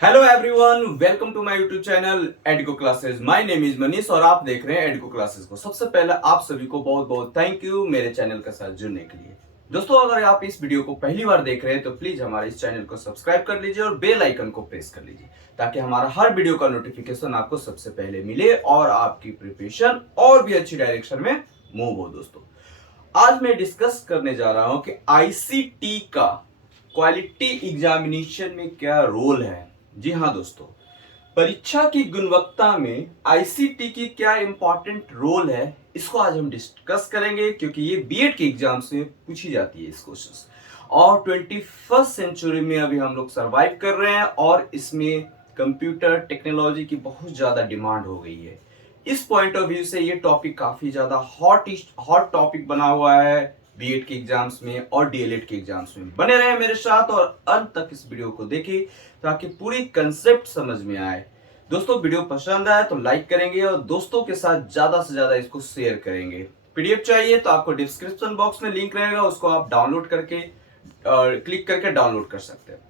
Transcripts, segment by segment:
Hello everyone, welcome to my YouTube channel Educo classes. My name is Manish और आप देख रहे हैं एडुको क्लासेस को। सबसे पहले आप सभी को बहुत बहुत थैंक यू मेरे चैनल के साथ जुड़ने के लिए। दोस्तों, अगर आप इस वीडियो को पहली बार देख रहे हैं तो प्लीज हमारे इस चैनल को सब्सक्राइब कर लीजिए और बेल आइकन को प्रेस कर लीजिए ताकि हमारा हर वीडियो का नोटिफिकेशन आपको सबसे पहले मिले और आपकी प्रिपरेशन और भी अच्छी डायरेक्शन में मूव हो। दोस्तों, आज मैं डिस्कस करने जा रहा हूं कि आईसीटी का क्वालिटी एग्जामिनेशन में क्या रोल है। जी हाँ दोस्तों, परीक्षा की गुणवत्ता में आईसीटी की क्या इंपॉर्टेंट रोल है, इसको आज हम डिस्कस करेंगे क्योंकि ये बीएड के एग्जाम्स में पूछी जाती है इस क्वेश्चन। और 21st सेंचुरी में अभी हम लोग सरवाइव कर रहे हैं और इसमें कंप्यूटर टेक्नोलॉजी की बहुत ज्यादा डिमांड हो गई है। इस पॉइंट ऑफ व्यू से ये टॉपिक काफी ज्यादा हॉट टॉपिक बना हुआ है बीएड के एग्जाम्स में और डीएलएड के एग्जाम्स में। बने रहे मेरे साथ और अंत तक इस वीडियो को देखिए ताकि पूरी कंसेप्ट समझ में आए। दोस्तों, वीडियो पसंद आए तो लाइक करेंगे और दोस्तों के साथ ज्यादा से ज्यादा इसको शेयर करेंगे। पीडीएफ चाहिए तो आपको डिस्क्रिप्शन बॉक्स में लिंक रहेगा, उसको आप डाउनलोड करके क्लिक करके डाउनलोड कर सकते हैं।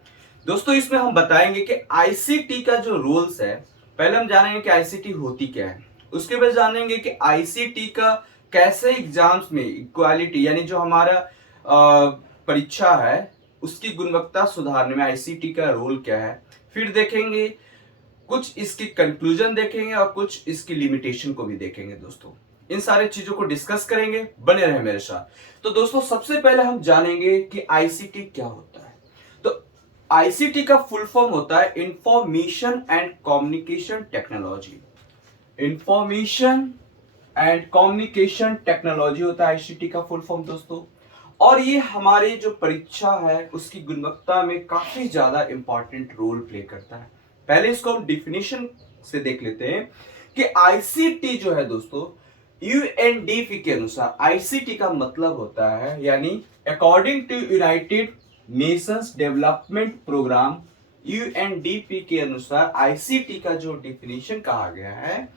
दोस्तों, इसमें हम बताएंगे कि आईसीटी का जो रूल्स है, पहले हम जानेंगे कि आईसीटी होती क्या है, उसके बाद जानेंगे कि आईसीटी का कैसे एग्जाम्स में इक्वालिटी यानी जो हमारा परीक्षा है उसकी गुणवत्ता सुधारने में आईसीटी का रोल क्या है। फिर देखेंगे कुछ इसकी कंक्लूजन देखेंगे और कुछ इसकी लिमिटेशन को भी देखेंगे। दोस्तों, इन सारी चीजों को डिस्कस करेंगे, बने रहे मेरे साथ। तो दोस्तों, सबसे पहले हम जानेंगे कि आईसीटी क्या होता है। तो आईसीटी का फुल फॉर्म होता है information and communication technology. Information and communication technology होता है आईसीटी का फुल फॉर्म दोस्तों। और ये हमारी जो परीक्षा है उसकी गुणवत्ता में काफी ज्यादा इंपॉर्टेंट रोल प्ले करता है। पहले इसको हम डिफिनेशन से देख लेते हैं कि आईसीटी जो है दोस्तों, यूएनडीपी के अनुसार आईसीटी का मतलब होता है यानी according to united nations development programme, UNDP के अनुसार आईसीटी का जो डिफिनेशन कहा गया है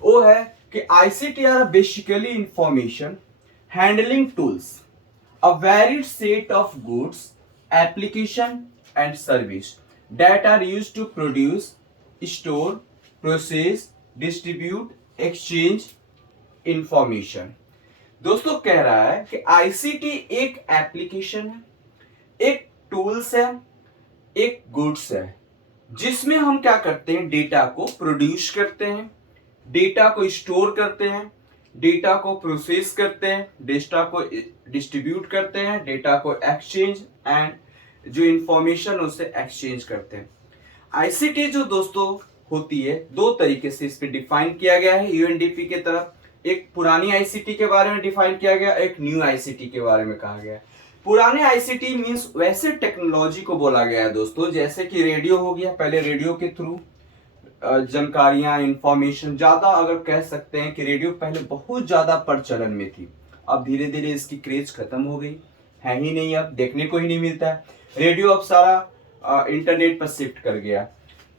वो है कि ICT are basically information handling tools, a varied set of goods, application and service that are used to produce, store, process, distribute, exchange information। दोस्तों, कह रहा है कि आईसीटी एक एप्लीकेशन है, एक टूल्स है, एक गुड्स है जिसमें हम क्या करते हैं, डेटा को प्रोड्यूस करते हैं, डेटा को स्टोर करते हैं, डेटा को प्रोसेस करते हैं, डेटा को डिस्ट्रीब्यूट करते हैं, डेटा को एक्सचेंज एंड जो इंफॉर्मेशन उससे एक्सचेंज करते हैं। आईसीटी जो दोस्तों होती है दो तरीके से इस पे डिफाइन किया गया है यूएनडीपी के तरफ। एक पुरानी आईसीटी के बारे में डिफाइन किया गया, एक न्यू आईसीटी के बारे में कहा गया। पुराने आईसीटी मींस वैसे टेक्नोलॉजी को बोला गया है दोस्तों, जैसे कि रेडियो हो गया। पहले रेडियो के थ्रू जानकारियां, इंफॉर्मेशन ज्यादा, अगर कह सकते हैं कि रेडियो पहले बहुत ज्यादा प्रचलन में थी। अब धीरे धीरे इसकी क्रेज खत्म हो गई है, ही नहीं, अब देखने को ही नहीं मिलता है। रेडियो अब सारा इंटरनेट पर शिफ्ट कर गया।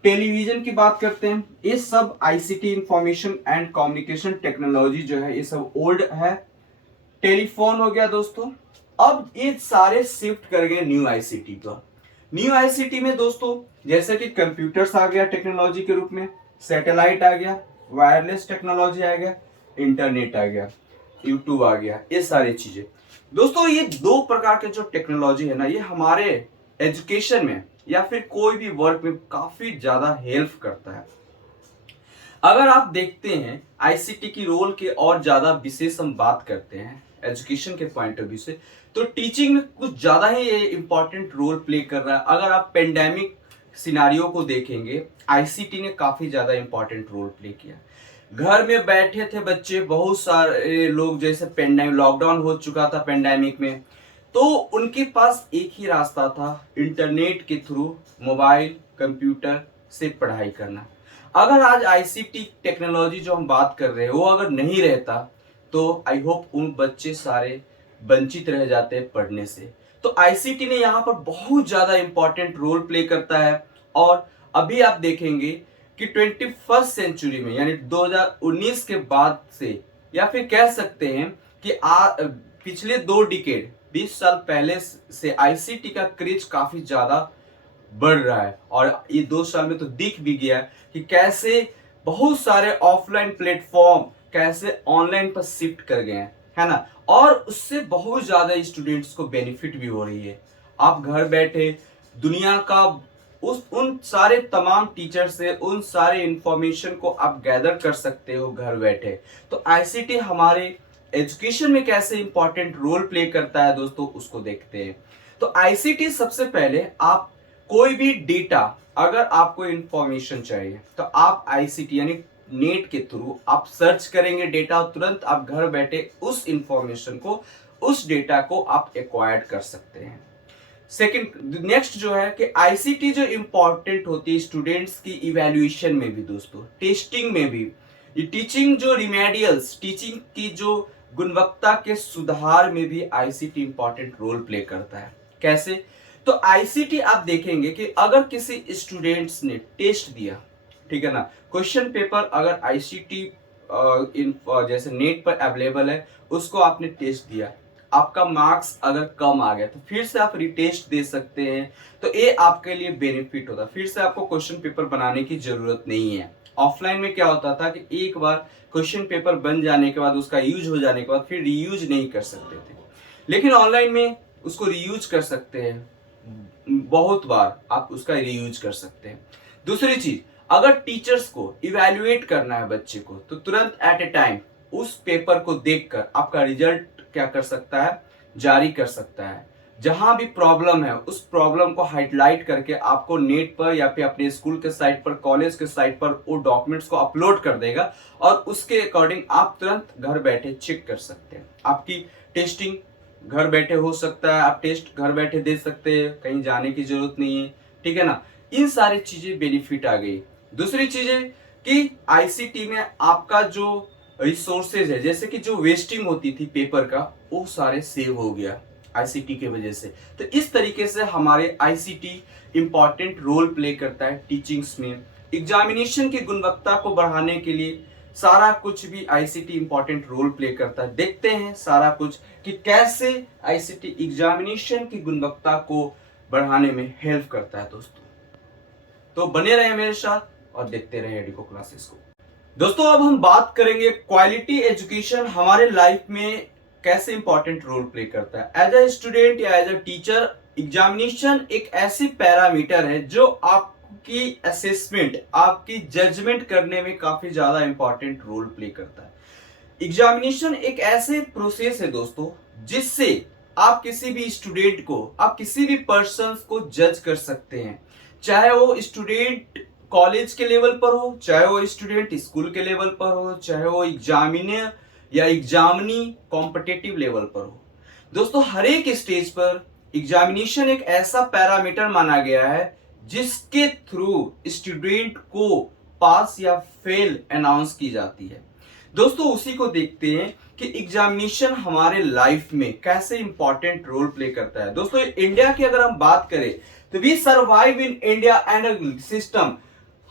टेलीविजन की बात करते हैं, ये सब ICT information and communication technology जो है ये सब ओल्ड है। टेलीफोन हो गया दोस्तों। अब ये सारे शिफ्ट कर गए न्यू आईसीटी पर। न्यू आईसीटी में दोस्तों जैसे कि कंप्यूटर्स आ गया टेक्नोलॉजी के रूप में, सैटेलाइट आ गया, वायरलेस टेक्नोलॉजी आ गया, इंटरनेट आ गया, यूट्यूब आ गया, ये सारी चीजें। दोस्तों, ये दो प्रकार के जो टेक्नोलॉजी है ना, ये हमारे एजुकेशन में या फिर कोई भी वर्क में काफी ज्यादा हेल्प करता है। अगर आप देखते हैं आईसीटी की रोल के और ज्यादा विशेष हम बात करते हैं एजुकेशन के पॉइंट ऑफ व्यू से, तो टीचिंग में कुछ ज्यादा ही ये इंपॉर्टेंट रोल प्ले कर रहा है। अगर आप पेंडेमिक सिनारियो को देखेंगे, आईसीटी ने काफी ज्यादा इंपॉर्टेंट रोल प्ले किया। घर में बैठे थे बच्चे, बहुत सारे लोग, जैसे पेंडेमिक लॉकडाउन हो चुका था पेंडेमिक में, तो उनके पास एक ही रास्ता था, इंटरनेट के थ्रू मोबाइल कंप्यूटर से पढ़ाई करना। अगर आज आईसीटी टेक्नोलॉजी जो हम बात कर रहे हैं वो अगर नहीं रहता तो आई होप उन बच्चे सारे वंचित रह जाते हैं पढ़ने से। तो आईसीटी ने यहाँ पर बहुत ज्यादा इंपॉर्टेंट रोल प्ले करता है। और अभी आप देखेंगे कि 21st सेंचुरी में यानी 2019 के बाद से, या फिर कह सकते हैं कि पिछले 2 डिकेड 20 साल पहले से आईसीटी का क्रेज काफी ज्यादा बढ़ रहा है। और ये 2 साल में तो दिख भी गया कि कैसे बहुत सारे ऑफलाइन प्लेटफॉर्म कैसे ऑनलाइन पर शिफ्ट कर गए हैं, है ना। और उससे बहुत ज्यादा स्टूडेंट्स को बेनिफिट भी हो रही है। आप घर बैठे दुनिया का उस उन सारे तमाम टीचर से उन सारे इंफॉर्मेशन को आप गैदर कर सकते हो घर बैठे। तो आईसीटी हमारे एजुकेशन में कैसे इंपॉर्टेंट रोल प्ले करता है दोस्तों, उसको देखते हैं। तो आईसीटी सबसे पहले आप कोई भी डेटा, अगर आपको इंफॉर्मेशन चाहिए तो आप आईसीटी यानी नेट के थ्रू आप सर्च करेंगे डेटा, और तुरंत आप घर बैठे उस इंफॉर्मेशन को, उस डेटा को आप एक्वायर्ड कर सकते हैं। सेकंड नेक्स्ट जो है कि आईसीटी जो इंपॉर्टेंट होती है स्टूडेंट्स की इवैल्यूएशन में भी दोस्तों, टेस्टिंग में भी, ये टीचिंग जो रिमेडियल्स, टीचिंग की जो गुणवत्ता के सुधार में भी आईसीटी इंपॉर्टेंट रोल प्ले करता है। कैसे? तो आईसीटी आप देखेंगे कि अगर किसी स्टूडेंट्स ने टेस्ट दिया, ठीक है ना, क्वेश्चन पेपर अगर आईसीटी जैसे नेट पर अवेलेबल है, उसको आपने टेस्ट दिया, आपका मार्क्स अगर कम आ गया तो फिर से आप रिटेस्ट दे सकते हैं। तो ये आपके लिए बेनिफिट होता है, फिर से आपको क्वेश्चन पेपर बनाने की जरूरत नहीं है। ऑफलाइन में क्या होता था कि एक बार क्वेश्चन पेपर बन जाने के बाद, उसका यूज हो जाने के बाद फिर रीयूज नहीं कर सकते थे, लेकिन ऑनलाइन में उसको रीयूज कर सकते हैं, बहुत बार आप उसका रीयूज कर सकते हैं। दूसरी चीज, अगर टीचर्स को इवैल्यूएट करना है बच्चे को, तो तुरंत एट ए टाइम उस पेपर को देखकर आपका रिजल्ट क्या कर सकता है, जारी कर सकता है। जहां भी प्रॉब्लम है उस प्रॉब्लम को हाईलाइट करके आपको नेट पर या फिर अपने स्कूल के साइट पर, कॉलेज के साइट पर वो डॉक्यूमेंट्स को अपलोड कर देगा, और उसके अकॉर्डिंग आप तुरंत घर बैठे चेक कर सकते हैं। आपकी टेस्टिंग घर बैठे हो सकता है, आप टेस्ट घर बैठे दे सकते हैं, कहीं जाने की जरूरत नहीं है, ठीक है ना। इन सारी चीजें बेनिफिट आ गई। दूसरी चीज है कि आईसीटी में आपका जो रिसोर्सेज है, जैसे कि जो वेस्टिंग होती थी पेपर का, वो सारे सेव हो गया आईसीटी के वजह से। तो इस तरीके से हमारे आईसीटी इंपॉर्टेंट रोल प्ले करता है टीचिंग्स में। एग्जामिनेशन की गुणवत्ता को बढ़ाने के लिए सारा कुछ भी आईसीटी इंपॉर्टेंट रोल प्ले करता है। देखते हैं सारा कुछ कि कैसे आईसीटी एग्जामिनेशन की गुणवत्ता को बढ़ाने में हेल्प करता है दोस्तों। तो बने रहे मेरे साथ और देखते रहे एडुको क्लासेस को। दोस्तों अब हम बात करेंगे क्वालिटी एजुकेशन हमारे लाइफ में कैसे इंपॉर्टेंट रोल प्ले करता है। एज अ स्टूडेंट या एज अ टीचर, एग्जामिनेशन एक ऐसी पैरामीटर है जो आपकी असेसमेंट, आपकी जजमेंट करने में काफी ज्यादा इंपॉर्टेंट रोल प्ले करता है। एग्जामिनेशन एक ऐसे प्रोसेस है दोस्तों जिससे आप किसी भी स्टूडेंट को, आप किसी भी पर्सन को जज कर सकते हैं, चाहे वो स्टूडेंट कॉलेज के लेवल पर हो, चाहे वो स्टूडेंट स्कूल के लेवल पर हो, चाहे वो एग्जामिनर या एग्जामिनी कॉम्पिटिटिव लेवल पर हो। दोस्तों हर एक स्टेज पर एग्जामिनेशन एक ऐसा पैरामीटर माना गया है जिसके थ्रू स्टूडेंट को पास या फेल अनाउंस की जाती है। दोस्तों उसी को देखते हैं कि एग्जामिनेशन हमारे लाइफ में कैसे इंपॉर्टेंट रोल प्ले करता है। दोस्तों इंडिया की अगर हम बात करें तो we survive in India and system,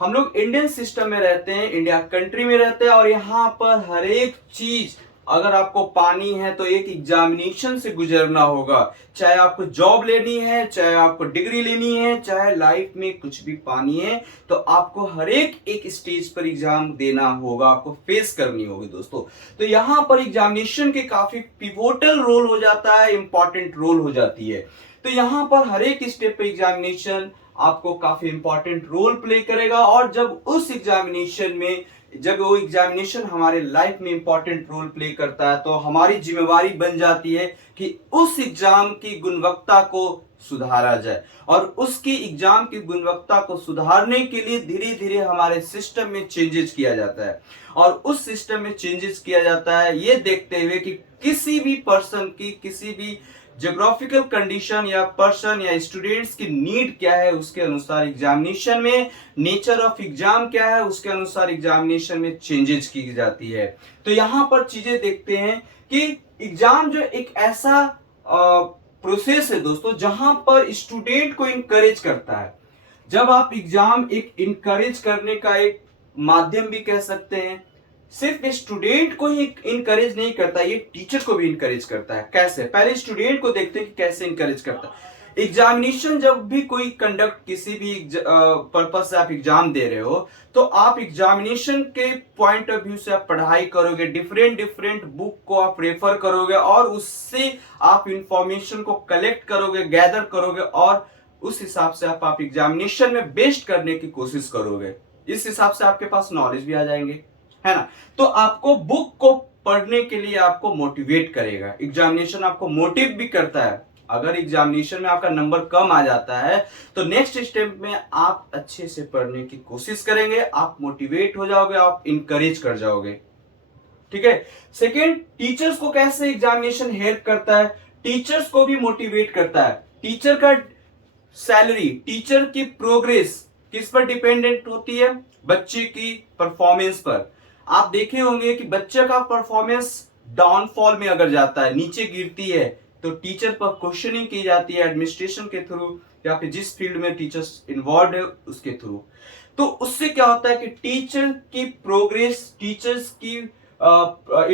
हम लोग इंडियन सिस्टम में रहते हैं, इंडिया कंट्री में रहते हैं, और यहाँ पर हर एक चीज, अगर आपको पानी है तो एक एग्जामिनेशन से गुजरना होगा, चाहे आपको जॉब लेनी है, चाहे आपको डिग्री लेनी है, चाहे लाइफ में कुछ भी पानी है, तो आपको हर एक स्टेज पर एग्जाम देना होगा, आपको फेस करनी होगी दोस्तों। तो यहाँ पर एग्जामिनेशन के काफी पिवोटल रोल हो जाता है, इंपॉर्टेंट रोल हो जाती है। तो यहाँ पर हर एक स्टेप पे एग्जामिनेशन आपको काफी इंपॉर्टेंट रोल प्ले करेगा, और जब उस एग्जामिनेशन में, जब वो एग्जामिनेशन हमारे लाइफ में इंपॉर्टेंट रोल प्ले करता है, तो हमारी जिम्मेवारी बन जाती है कि उस एग्जाम की गुणवत्ता को सुधारा जाए। और उसकी एग्जाम की गुणवत्ता को सुधारने के लिए धीरे धीरे हमारे सिस्टम में चेंजेस किया जाता है, और उस सिस्टम में चेंजेस किया जाता है ये देखते हुए कि किसी भी पर्सन की, किसी भी ज्योग्राफिकल कंडीशन या पर्सन या स्टूडेंट्स की नीड क्या है, उसके अनुसार एग्जामिनेशन में नेचर ऑफ एग्जाम क्या है, उसके अनुसार एग्जामिनेशन में चेंजेस की जाती है। तो यहाँ पर चीजें देखते हैं कि एग्जाम जो एक ऐसा प्रोसेस है दोस्तों जहां पर स्टूडेंट को इनकरेज करता है। जब आप एग्जाम एक इनकरेज करने का एक माध्यम भी कह सकते हैं, सिर्फ स्टूडेंट को ही इनकरेज नहीं करता, ये टीचर को भी इनकरेज करता है। कैसे? पहले स्टूडेंट को देखते हैं कि कैसे इनकरेज करता है। एग्जामिनेशन जब भी कोई कंडक्ट किसी भी पर्पज से आप एग्जाम दे रहे हो, तो आप एग्जामिनेशन के पॉइंट ऑफ व्यू से आप पढ़ाई करोगे, डिफरेंट डिफरेंट बुक को आप रेफर करोगे और उससे आप इंफॉर्मेशन को कलेक्ट करोगे, गैदर करोगे और उस हिसाब से आप एग्जामिनेशन में बेस्ट करने की कोशिश करोगे। इस हिसाब से आपके पास नॉलेज भी आ जाएंगे, है ना। तो आपको बुक को पढ़ने के लिए आपको मोटिवेट करेगा, एग्जामिनेशन आपको मोटिव भी करता है। अगर एग्जामिनेशन में आपका नंबर कम आ जाता है तो नेक्स्ट स्टेप में आप अच्छे से पढ़ने की कोशिश करेंगे, आप मोटिवेट हो जाओगे, आप इंकरेज कर जाओगे, ठीक है। सेकेंड, टीचर्स को कैसे एग्जामिनेशन हेल्प करता है? टीचर्स को भी मोटिवेट करता है। टीचर का सैलरी, टीचर की प्रोग्रेस किस पर डिपेंडेंट होती है? बच्चे की परफॉर्मेंस पर। आप देखे होंगे कि बच्चे का परफॉर्मेंस डाउनफॉल में अगर जाता है, नीचे गिरती है, तो टीचर पर क्वेश्चनिंग की जाती है एडमिनिस्ट्रेशन के थ्रू या फिर जिस फील्ड में टीचर्स इन्वॉल्व है उसके थ्रू। तो उससे क्या होता है कि टीचर की प्रोग्रेस, टीचर्स की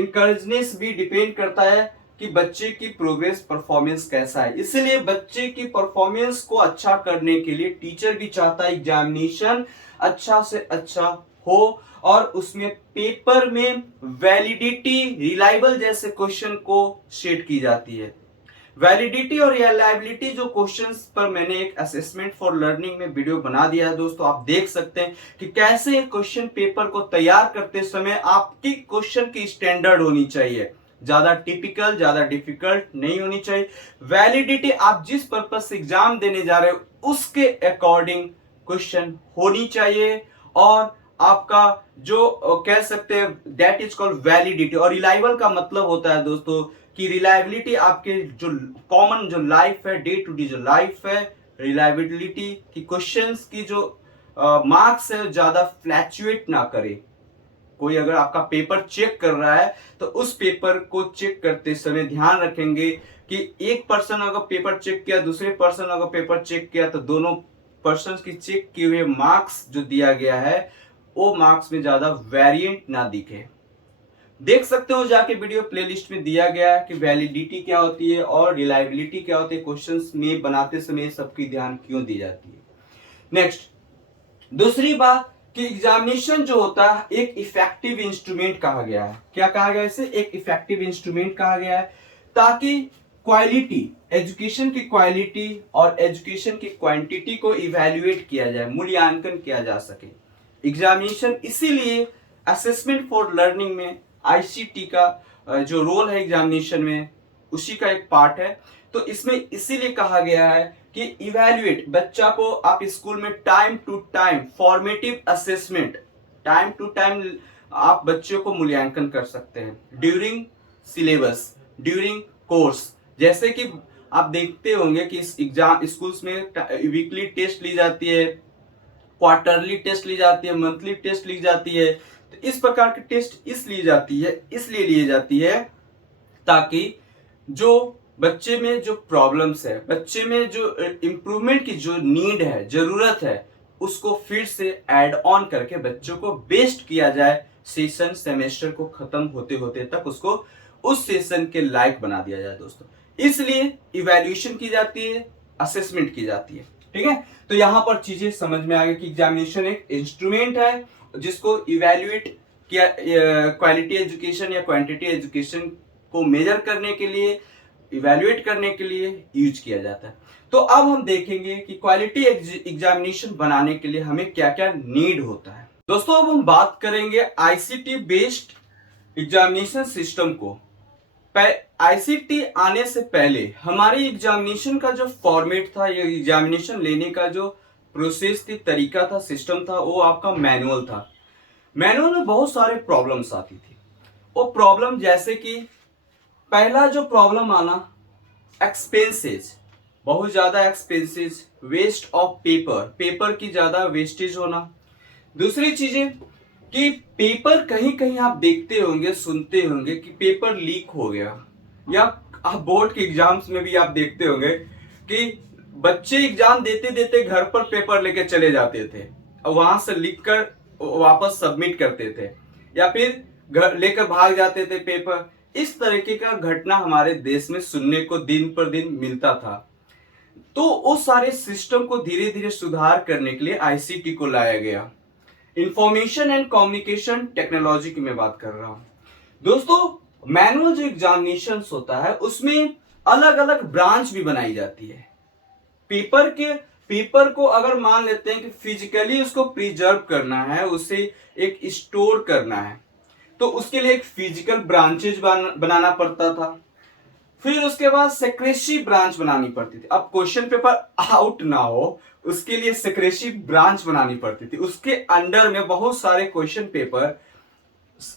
इनकरेजनेस भी डिपेंड करता है कि बच्चे की प्रोग्रेस परफॉर्मेंस कैसा है। इसलिए बच्चे की परफॉर्मेंस को अच्छा करने के लिए टीचर भी चाहता है एग्जामिनेशन अच्छा से अच्छा हो और उसमें पेपर में वैलिडिटी, रिलायबल जैसे क्वेश्चन को सेट की जाती है। वैलिडिटी और रिलायबिलिटी जो क्वेश्चंस पर मैंने एक असेसमेंट फॉर लर्निंग में वीडियो बना दिया है दोस्तों, आप देख सकते हैं कि कैसे क्वेश्चन पेपर को तैयार करते समय आपकी क्वेश्चन की स्टैंडर्ड होनी चाहिए, ज्यादा टिपिकल, ज्यादा डिफिकल्ट नहीं होनी चाहिए। वैलिडिटी, आप जिस पर्पज से एग्जाम देने जा रहे हो उसके अकॉर्डिंग क्वेश्चन होनी चाहिए और आपका जो कह सकते हैं दैट इज कॉल्ड वैलिडिटी। और रिलायबल का मतलब होता है दोस्तों कि रिलायबिलिटी आपके जो कॉमन जो लाइफ है, डे टू डे जो लाइफ है, रिलायबिलिटी की क्वेश्चंस की जो मार्क्स है ज्यादा फ्लैक्चुएट ना करे। कोई अगर आपका पेपर चेक कर रहा है तो उस पेपर को चेक करते समय ध्यान रखेंगे कि एक पर्सन अगर पेपर चेक किया, दूसरे पर्सन अगर पेपर चेक किया, तो दोनों पर्सन की चेक किए हुए मार्क्स जो दिया गया है वो मार्क्स में ज्यादा वेरिएंट ना दिखे। देख सकते हो जाके वीडियो प्लेलिस्ट में दिया गया है कि वैलिडिटी क्या होती है और रिलायबिलिटी क्या होती है, क्वेश्चंस में बनाते समय सबकी ध्यान क्यों दी जाती है। नेक्स्ट, दूसरी बात कि एग्जामिनेशन जो होता है एक इफेक्टिव इंस्ट्रूमेंट कहा गया है। क्या कहा गया है इसे? एक इफेक्टिव इंस्ट्रूमेंट कहा गया है ताकि क्वालिटी, एजुकेशन की क्वालिटी और एजुकेशन की क्वांटिटी को इवैल्यूएट किया जाए, मूल्यांकन किया जा सके। एग्जामिनेशन इसीलिए असेसमेंट फॉर लर्निंग में आईसीटी का जो रोल है एग्जामिनेशन में उसी का एक पार्ट है। तो इसमें इसीलिए कहा गया है कि इवैल्यूएट, बच्चा को आप स्कूल में time to time formative assessment, time to time आप बच्चों को मूल्यांकन कर सकते हैं ड्यूरिंग सिलेबस, ड्यूरिंग कोर्स। जैसे कि आप देखते होंगे कि इस एग्जाम स्कूल्स में वीकली टेस्ट ली जाती है, क्वार्टरली टेस्ट ली जाती है, मंथली टेस्ट ली जाती है। तो इस प्रकार की टेस्ट इसलिए ली जाती है ताकि जो बच्चे में जो प्रॉब्लम्स है, बच्चे में जो इंप्रूवमेंट की जो नीड है, जरूरत है, उसको फिर से ऐड ऑन करके बच्चों को बेस्ट किया जाए। सेशन सेमेस्टर को खत्म होते होते तक उसको उस सेशन के लायक बना दिया जाए दोस्तों। इसलिए इवैल्यूएशन की जाती है, असेसमेंट की जाती है, ठीक है। तो यहां पर चीजें समझ में आ गई कि एग्जामिनेशन एक इंस्ट्रूमेंट है जिसको इवैल्यूएट किया, क्वालिटी एजुकेशन या क्वांटिटी एजुकेशन को मेजर करने के लिए, इवैल्यूएट करने के लिए यूज किया जाता है। तो अब हम देखेंगे कि क्वालिटी एग्जामिनेशन बनाने के लिए हमें क्या क्या नीड होता है। दोस्तों अब हम बात करेंगे आईसीटी बेस्ड एग्जामिनेशन सिस्टम को। आईसीटी आने से पहले हमारी एग्जामिनेशन का जो फॉर्मेट था, ये एग्जामिनेशन लेने का जो प्रोसेस थी, तरीका था, सिस्टम था, वो आपका मैनुअल था। मैनुअल में बहुत सारे प्रॉब्लम्स आती थी। वो प्रॉब्लम जैसे कि पहला जो प्रॉब्लम आना, एक्सपेंसेस, बहुत ज्यादा expenses, waste of paper, paper की ज्यादा वेस्टेज होना। दूसरी चीजें कि पेपर कहीं कहीं आप देखते होंगे, सुनते होंगे कि पेपर लीक हो गया, या आप बोर्ड के एग्जाम्स में भी आप देखते होंगे कि बच्चे एग्जाम देते देते घर पर पेपर लेके चले जाते थे और वहां से लिख कर वापस सबमिट करते थे, या फिर घर लेकर भाग जाते थे पेपर। इस तरीके का घटना हमारे देश में सुनने को दिन पर दिन मिलता था। तो उस सारे सिस्टम को धीरे धीरे सुधार करने के लिए आईसीटी को लाया गया। इंफॉर्मेशन एंड कम्युनिकेशन टेक्नोलॉजी की मैं बात कर रहा हूं। दोस्तों मैनुअल जो एग्जामिनेशन होता है उसमें अलग अलग ब्रांच भी बनाई जाती है। पेपर को अगर मान लेते हैं कि फिजिकली उसको प्रिजर्व करना है, उसे एक स्टोर करना है, तो उसके लिए एक फिजिकल ब्रांचेज बनाना पड़ता था। फिर उसके बाद सेक्रेसी ब्रांच बनानी पड़ती थी। अब क्वेश्चन पेपर आउट ना हो उसके लिए सेक्रेसी ब्रांच बनानी पड़ती थी। उसके अंडर में बहुत सारे क्वेश्चन पेपर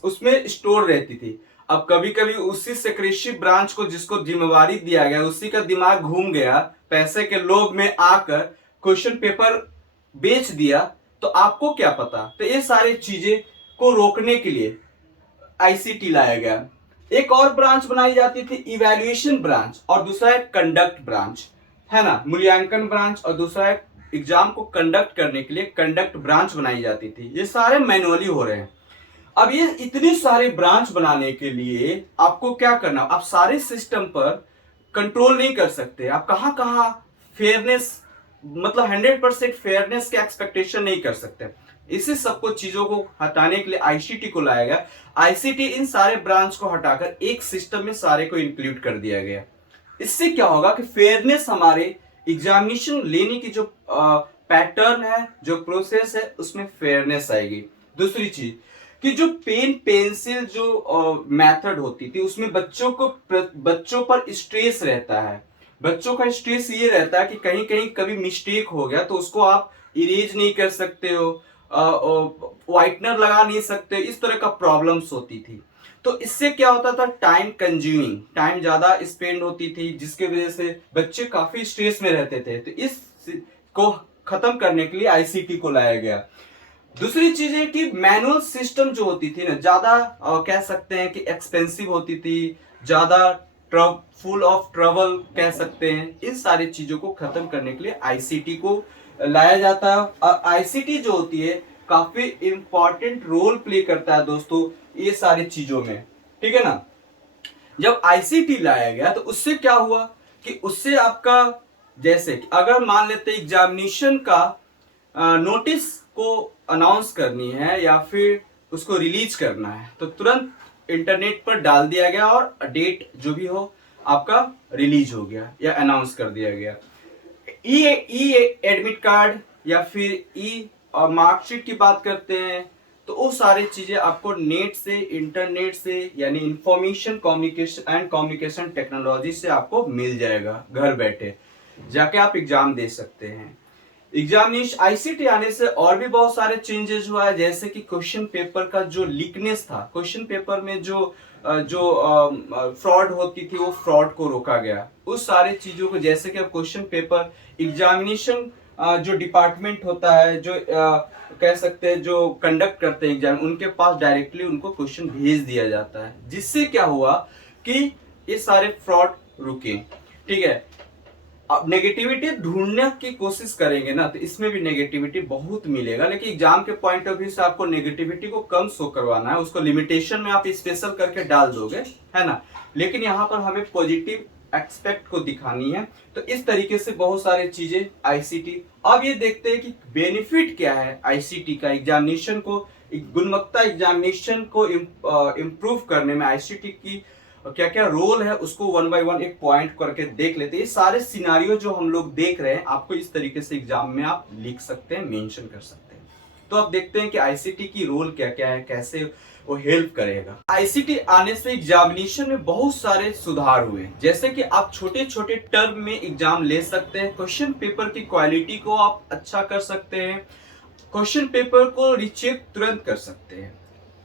उसमें स्टोर रहती थी। अब कभी कभी उसी सेक्रेसी ब्रांच को जिसको जिम्मेवारी दिया गया उसी का दिमाग घूम गया, पैसे के लोभ में आकर क्वेश्चन पेपर बेच दिया, तो आपको क्या पता। तो ये सारी चीजें को रोकने के लिए आईसीटी लाया गया। एक और ब्रांच बनाई जाती थी इवैल्यूएशन ब्रांच, और दूसरा है कंडक्ट ब्रांच, है ना, मूल्यांकन ब्रांच, और दूसरा है एग्जाम को कंडक्ट करने के लिए कंडक्ट ब्रांच बनाई जाती थी। ये सारे मैनुअली हो रहे हैं। अब ये इतने सारे ब्रांच बनाने के लिए आपको क्या करना, आप सारे सिस्टम पर कंट्रोल नहीं कर सकते। आप कहां कहां फेयरनेस, मतलब 100% फेयरनेस के एक्सपेक्टेशन नहीं कर सकते। इसी सबको चीजों को हटाने के लिए आईसीटी को लाया गया। आईसीटी इन सारे ब्रांच को हटाकर एक सिस्टम में सारे को इंक्लूड कर दिया गया। इससे क्या होगा कि फेयरनेस, हमारे एग्जामिनेशन लेने की जो पैटर्न है, जो प्रोसेस है, उसमें फेयरनेस आएगी। दूसरी चीज कि जो पेन पेंसिल जो मेथड होती थी उसमें बच्चों पर स्ट्रेस रहता है। बच्चों का स्ट्रेस ये रहता है कि कहीं कहीं कभी मिस्टेक हो गया तो उसको आप इरेज नहीं कर सकते हो, व्हाइटनर लगा नहीं सकते, इस तरह का प्रॉब्लम्स होती थी। तो इससे क्या होता था, टाइम कंज्यूमिंग, टाइम ज्यादा स्पेंड होती थी, जिसके वजह से बच्चे काफी स्ट्रेस में रहते थे। तो इस को खत्म करने के लिए आईसीटी को लाया गया। दूसरी चीज है कि मैनुअल सिस्टम जो होती थी ना, ज्यादा कह सकते हैं कि एक्सपेंसिव होती थी, ज्यादा फुल ऑफ ट्रबल कह सकते हैं। इन सारी चीजों को खत्म करने के लिए आईसीटी को लाया जाता है। और आईसीटी जो होती है काफी इंपॉर्टेंट रोल प्ले करता है दोस्तों ये सारी चीजों में, ठीक है ना। जब आईसीटी लाया गया तो उससे क्या हुआ कि उससे आपका, जैसे कि अगर मान लेते एग्जामिनेशन का नोटिस को अनाउंस करनी है या फिर उसको रिलीज करना है, तो तुरंत इंटरनेट पर डाल दिया गया और डेट जो भी हो आपका रिलीज हो गया या अनाउंस कर दिया गया। ई एडमिट कार्ड या फिर ई मार्कशीट की बात करते हैं तो वो सारी चीजें आपको नेट से, इंटरनेट से, यानी इंफॉर्मेशन कम्युनिकेशन टेक्नोलॉजी से आपको मिल जाएगा। घर बैठे जाके आप एग्जाम दे सकते हैं। एग्जामिनेशन आईसीटी आने से और भी बहुत सारे चेंजेस हुआ है, जैसे कि क्वेश्चन पेपर का जो लीकनेस था, क्वेश्चन पेपर में जो फ्रॉड होती थी वो फ्रॉड को रोका गया। उस सारे चीजों को, जैसे कि अब क्वेश्चन पेपर एग्जामिनेशन जो डिपार्टमेंट होता है, जो कह सकते हैं जो कंडक्ट करते हैं एग्जाम, उनके पास डायरेक्टली उनको क्वेश्चन भेज दिया जाता है, जिससे क्या हुआ कि ये सारे फ्रॉड रुके। ठीक है, अब नेगेटिविटी ढूंढने की कोशिश करेंगे ना तो इसमें भी नेगेटिविटी बहुत मिलेगा, लेकिन एग्जाम के पॉइंट ऑफ व्यू से आपको नेगेटिविटी को कम शो करवाना है, उसको लिमिटेशन में आप स्पेशल करके डाल दोगे, है ना। लेकिन यहाँ पर हमें पॉजिटिव एक्सपेक्ट को दिखानी है, तो इस तरीके से बहुत सारी चीजें आईसीटी। अब ये देखते हैं कि बेनिफिट क्या है आईसीटी का एग्जामिनेशन को, गुणवत्ता एग्जामिनेशन को इम्प्रूव करने में आईसीटी की क्या क्या रोल है, उसको वन बाय वन एक पॉइंट करके देख लेते हैं। ये सारे सिनारियो जो हम लोग देख रहे हैं आपको इस तरीके से एग्जाम में आप लिख सकते हैं, मेंशन कर सकते हैं। तो अब देखते हैं कि आईसीटी की रोल क्या क्या है, कैसे वो हेल्प करेगा। आईसीटी आने से एग्जामिनेशन में बहुत सारे सुधार हुए, जैसे कि आप छोटे छोटे टर्म में एग्जाम ले सकते हैं, क्वेश्चन पेपर की क्वालिटी को आप अच्छा कर सकते हैं, क्वेश्चन पेपर को रिचेक तुरंत कर सकते हैं।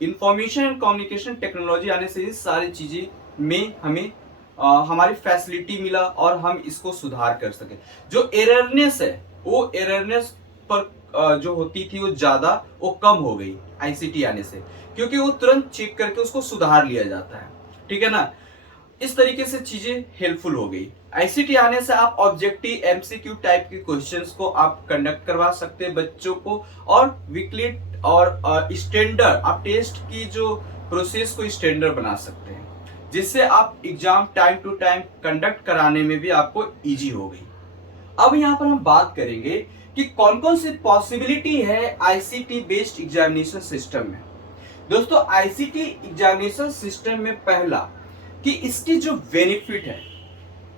इंफॉर्मेशन एंड कम्युनिकेशन टेक्नोलॉजी आने से ये सारी चीजें में हमें हमारी फैसिलिटी मिला और हम इसको सुधार कर सके। जो एररनेस है वो एररनेस पर जो होती थी वो ज्यादा, वो कम हो गई आईसीटी आने से, क्योंकि वो तुरंत चेक करके उसको सुधार लिया जाता है, ठीक है ना। इस तरीके से चीजें हेल्पफुल हो गई। आईसीटी आने से आप ऑब्जेक्टिव एमसीक्यू टाइप के क्वेश्चंस को आप कंडक्ट करवा सकते हैं बच्चों को, और वीकली और स्टैंडर्ड आप टेस्ट की जो प्रोसेस को स्टैंडर्ड बना सकते हैं, जिससे आप exam time to time conduct कराने में भी आपको इजी हो गई। अब यहाँ पर हम बात करेंगे कि कौन कौन सी पॉसिबिलिटी है आईसीटी बेस्ड एग्जामिनेशन सिस्टम में। दोस्तों आईसीटी एग्जामिनेशन सिस्टम में पहला कि इसकी जो बेनिफिट है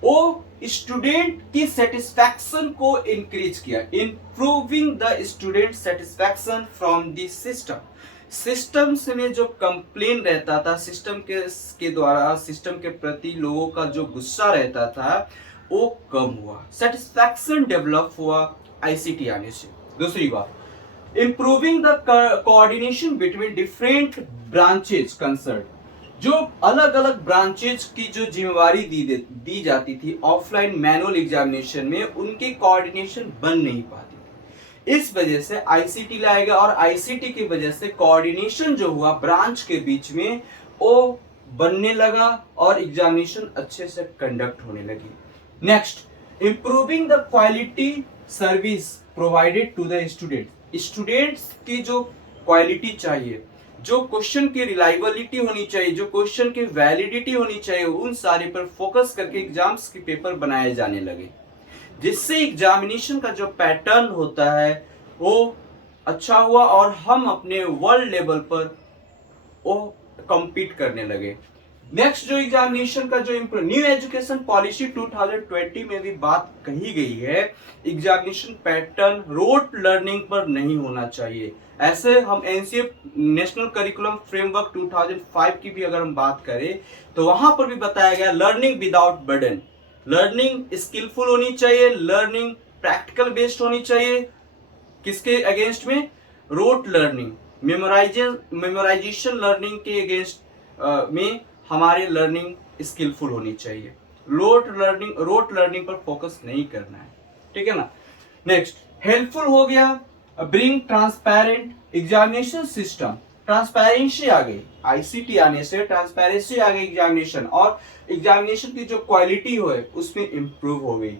वो स्टूडेंट की सेटिस्फैक्शन को इंक्रीज किया, improving the student satisfaction from the system. System में जो कंप्लेन रहता था, सिस्टम के द्वारा सिस्टम के प्रति लोगों का जो गुस्सा रहता था वो कम हुआ, सेटिस्फैक्शन डेवलप हुआ आईसीटी आने से। दूसरी बात, improving the coordination between different branches concern. जो अलग अलग ब्रांचेज की जो जिम्मेवारी दी जाती थी ऑफलाइन मैनुअल एग्जामिनेशन में, उनकी कोऑर्डिनेशन बन नहीं पाती थी। इस वजह से आईसीटी लाया गया और आईसीटी की वजह से कोऑर्डिनेशन जो हुआ ब्रांच के बीच में वो बनने लगा और एग्जामिनेशन अच्छे से कंडक्ट होने लगी। Next, improving the quality service provided to the students की जो क्वालिटी चाहिए, जो क्वेश्चन की रिलायबिलिटी होनी चाहिए, जो क्वेश्चन की वैलिडिटी होनी चाहिए, उन सारे पर फोकस करके एग्जाम्स के पेपर बनाए जाने लगे, जिससे एग्जामिनेशन का जो पैटर्न होता है वो अच्छा हुआ और हम अपने वर्ल्ड लेवल पर वो कम्पीट करने लगे। नेक्स्ट जो एग्जामिनेशन का जो न्यू एजुकेशन पॉलिसी 2020 में भी बात कही गई है, एग्जामिनेशन पैटर्न रोट लर्निंग पर नहीं होना चाहिए। ऐसे हम एनसीएफ नेशनल करिकुलम फ्रेमवर्क 2005 की भी अगर हम बात करें तो वहां पर भी बताया गया learning without burden, learning skillful होनी चाहिए, लर्निंग प्रैक्टिकल बेस्ड होनी चाहिए। किसके अगेंस्ट में? रोट लर्निंग, मेमोराइजेशन लर्निंग के अगेंस्ट में हमारी लर्निंग स्किलफुल होनी चाहिए। रोट लर्निंग पर फोकस नहीं करना है, ठीक है ना। नेक्स्ट, हेल्पफुल हो गया, bring transparent examination system. Transparency आ गई, आईसीटी आने से ट्रांसपेरेंसी आ गई एग्जामिनेशन, और एग्जामिनेशन की जो क्वालिटी हो उसमें इंप्रूव हो गई,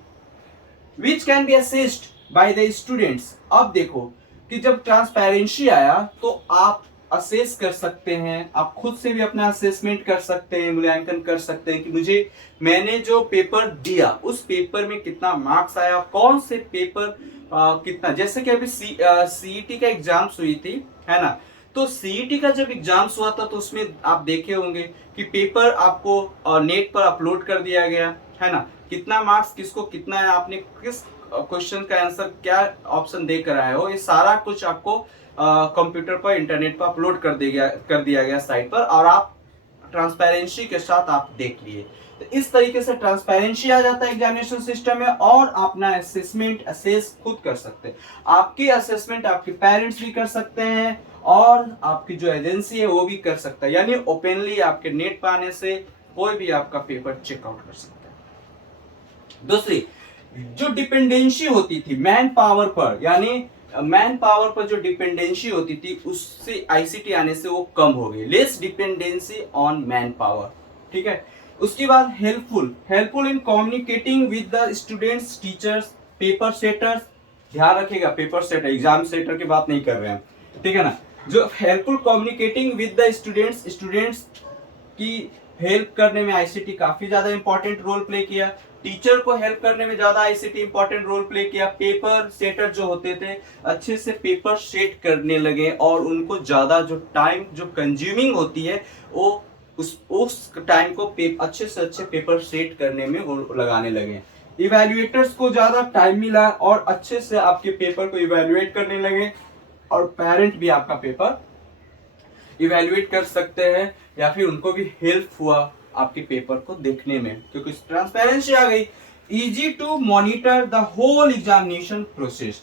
which can be assessed by the students. अब देखो कि जब ट्रांसपेरेंसी आया तो आप असेस कर सकते हैं, आप खुद से भी अपना असेसमेंट कर सकते हैं, मूल्यांकन कर सकते हैं कि मैंने जो पेपर दिया उस पेपर में कितना मार्क्स आया, कौन से पेपर कितना। जैसे कि अभी सीईटी का एग्जाम्स हुई थी, है ना, तो सीईटी का जब एग्जाम्स हुआ था तो उसमें आप देखे होंगे कि पेपर आपको नेट पर अपलोड कर दिया गया, है ना, कितना मार्क्स किसको कितना है, आपने किस क्वेश्चन का आंसर क्या ऑप्शन देकर आए हो, ये सारा कुछ आपको कंप्यूटर पर इंटरनेट पर अपलोड कर दिया गया साइट पर, और आप ट्रांसपेरेंसी के साथ आप देख लिए। तो इस तरीके से ट्रांसपेरेंसी आ जाता है एग्जामिनेशन सिस्टम में, और अपना असेसमेंट असेस खुद कर सकते हैं। आपकी असेसमेंट आपके पेरेंट्स भी कर सकते हैं और आपकी जो एजेंसी है वो भी कर सकता है, यानी ओपनली आपके नेट पर आने से कोई भी आपका पेपर चेकआउट कर सकता है। दूसरी जो डिपेंडेंसी होती थी मैन पावर पर, यानी मैन पावर पर जो डिपेंडेंसी होती थी उससे आईसीटी आने से वो कम हो गई, less dependency on man power, ठीक है। उसके बाद helpful in communicating with the students, teachers, paper setters. ध्यान रखिएगा, पेपर सेटर एग्जाम सेटर की बात नहीं कर रहे हैं, ठीक है ना। जो helpful communicating with the students की हेल्प करने में आईसीटी काफी ज्यादा इंपॉर्टेंट रोल प्ले किया। टीचर को हेल्प करने में ज्यादा आईसीटी इंपॉर्टेंट रोल प्ले किया। पेपर सेटर जो होते थे अच्छे से पेपर सेट करने लगे और उनको ज्यादा जो टाइम जो कंज्यूमिंग होती है वो उस टाइम को अच्छे से अच्छे पेपर सेट करने में लगाने लगे। इवैल्यूएटर्स को ज्यादा टाइम मिला और अच्छे से आपके पेपर को इवैल्यूएट करने लगे, और पेरेंट भी आपका पेपर इवैल्यूएट कर सकते हैं या फिर उनको भी हेल्प हुआ आपके पेपर को देखने में, क्योंकि ट्रांसपेरेंसी आ गई। Easy to monitor the whole examination process.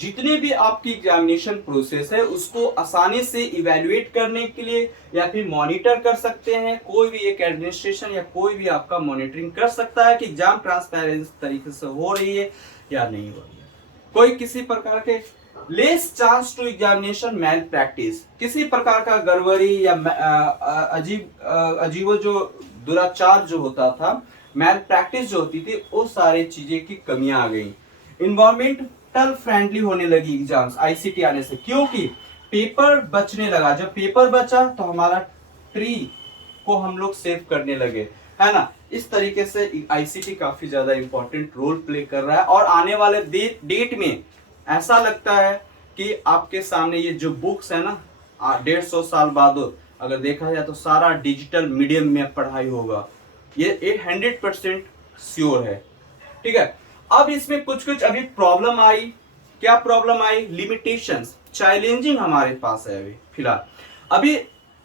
जितने भी आपकी एग्जामिनेशन प्रोसेस है उसको आसानी से इवैल्यूएट करने के लिए या फिर मॉनिटर कर सकते हैं। कोई भी एक एडमिनिस्ट्रेशन या कोई भी आपका मॉनिटरिंग कर सकता है कि एग्जाम ट्रांसपेरेंट तरीके से हो रही है या नहीं हो रही है। कोई किसी प्रकार के less chance to examination malpractice, किसी प्रकार का गड़बड़ी या अजीब जो दुराचार जो होता था, मैल प्रैक्टिस जो होती थी, वो सारी चीजें की कमियां आ गई। इन्वायरमेंटल फ्रेंडली होने लगी एग्जाम्स आईसीटी आने से, क्योंकि पेपर बचने लगा। जब पेपर बचा तो हमारा ट्री को हम लोग सेव करने लगे, है ना। इस तरीके से आईसीटी काफी ज्यादा इंपॉर्टेंट रोल प्ले कर रहा है और आने वाले डेट में ऐसा लगता है कि आपके सामने ये जो बुक्स है ना 150 साल बाद अगर देखा जाए तो सारा डिजिटल मीडियम में पढ़ाई होगा, ये 100% श्योर है। ठीक है, अब इसमें कुछ कुछ अभी प्रॉब्लम आई। क्या प्रॉब्लम आई? लिमिटेशंस, चैलेंजिंग हमारे पास है अभी फिलहाल। अभी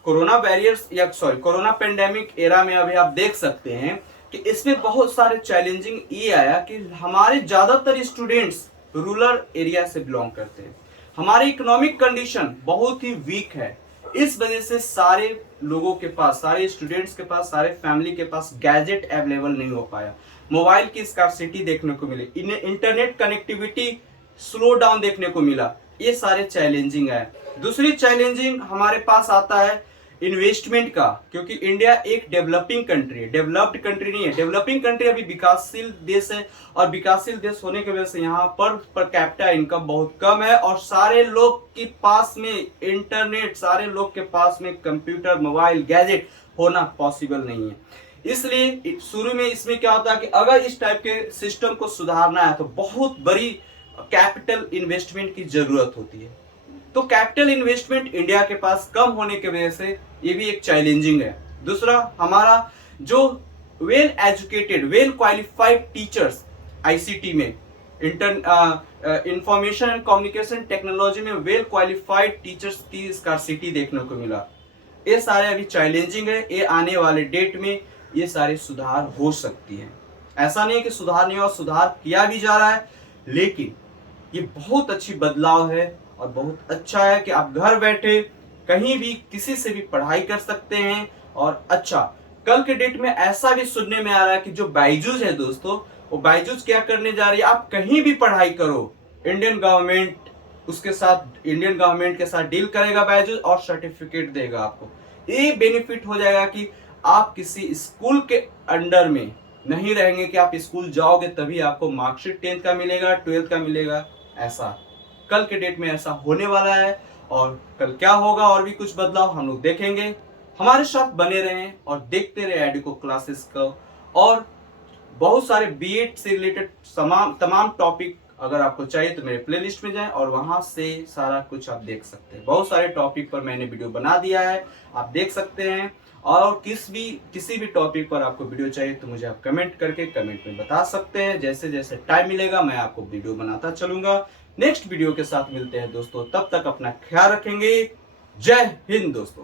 कोरोना पेंडेमिक एरा में अभी आप देख सकते हैं कि इसमें बहुत सारे चैलेंजिंग ये आया कि हमारे ज्यादातर स्टूडेंट्स रूरल एरिया से बिलोंग करते हैं, हमारी इकोनॉमिक कंडीशन बहुत ही वीक है। इस वजह से सारे लोगों के पास, सारे स्टूडेंट्स के पास, सारे फैमिली के पास गैजेट अवेलेबल नहीं हो पाया, मोबाइल की स्कार्सिटी देखने को मिली, इन्हें इंटरनेट कनेक्टिविटी स्लो डाउन देखने को मिला। ये सारे चैलेंजिंग है। दूसरी चैलेंजिंग हमारे पास आता है इन्वेस्टमेंट का, क्योंकि इंडिया एक डेवलपिंग कंट्री है, डेवलप्ड कंट्री नहीं है। डेवलपिंग कंट्री अभी विकासशील देश है और विकासशील देश होने की वजह से यहाँ पर कैपिटा इनकम बहुत कम है और सारे लोग के पास में इंटरनेट, सारे लोग के पास में कंप्यूटर, मोबाइल, गैजेट होना पॉसिबल नहीं है। इसलिए शुरू में इसमें क्या होता है कि अगर इस टाइप के सिस्टम को सुधारना है तो बहुत बड़ी कैपिटल इन्वेस्टमेंट की जरूरत होती है। तो कैपिटल इन्वेस्टमेंट इंडिया के पास कम होने की वजह से ये भी एक चैलेंजिंग है। दूसरा, हमारा जो well educated, well qualified teachers ICT में, इंफॉर्मेशन एंड कम्युनिकेशन टेक्नोलॉजी में वेल क्वालिफाइड टीचर्स की स्कार्सिटी देखने को मिला। ये सारे अभी चैलेंजिंग है। ये आने वाले डेट में ये सारे सुधार हो सकती है। ऐसा नहीं है कि सुधार नहीं हो, सुधार किया भी जा रहा है, लेकिन ये बहुत अच्छी बदलाव है और बहुत अच्छा है कि आप घर बैठे कहीं भी किसी से भी पढ़ाई कर सकते हैं। और अच्छा, कल के डेट में ऐसा भी सुनने में आ रहा है कि जो बायजूस है दोस्तों, वो बायजूस क्या करने जा रही है, आप कहीं भी पढ़ाई करो, इंडियन गवर्नमेंट इंडियन गवर्नमेंट के साथ डील करेगा बायजूस और सर्टिफिकेट देगा आपको। ये बेनिफिट हो जाएगा कि आप किसी स्कूल के अंडर में नहीं रहेंगे कि आप स्कूल जाओगे तभी आपको मार्कशीट 10th का मिलेगा, 12th का मिलेगा। ऐसा कल के डेट में ऐसा होने वाला है और कल क्या होगा और भी कुछ बदलाव हम लोग देखेंगे। हमारे साथ बने रहें और देखते रहे एडुको क्लासेस को, और बहुत सारे बीएड से रिलेटेड तमाम टॉपिक अगर आपको चाहिए तो मेरे प्लेलिस्ट में जाएं और वहां से सारा कुछ आप देख सकते हैं। बहुत सारे टॉपिक पर मैंने वीडियो बना दिया है, आप देख सकते हैं। और किसी भी टॉपिक पर आपको वीडियो चाहिए तो मुझे आप कमेंट में बता सकते हैं। जैसे जैसे टाइम मिलेगा मैं आपको वीडियो बनाता चलूंगा। नेक्स्ट वीडियो के साथ मिलते हैं दोस्तों, तब तक अपना ख्याल रखेंगे। जय हिंद दोस्तों।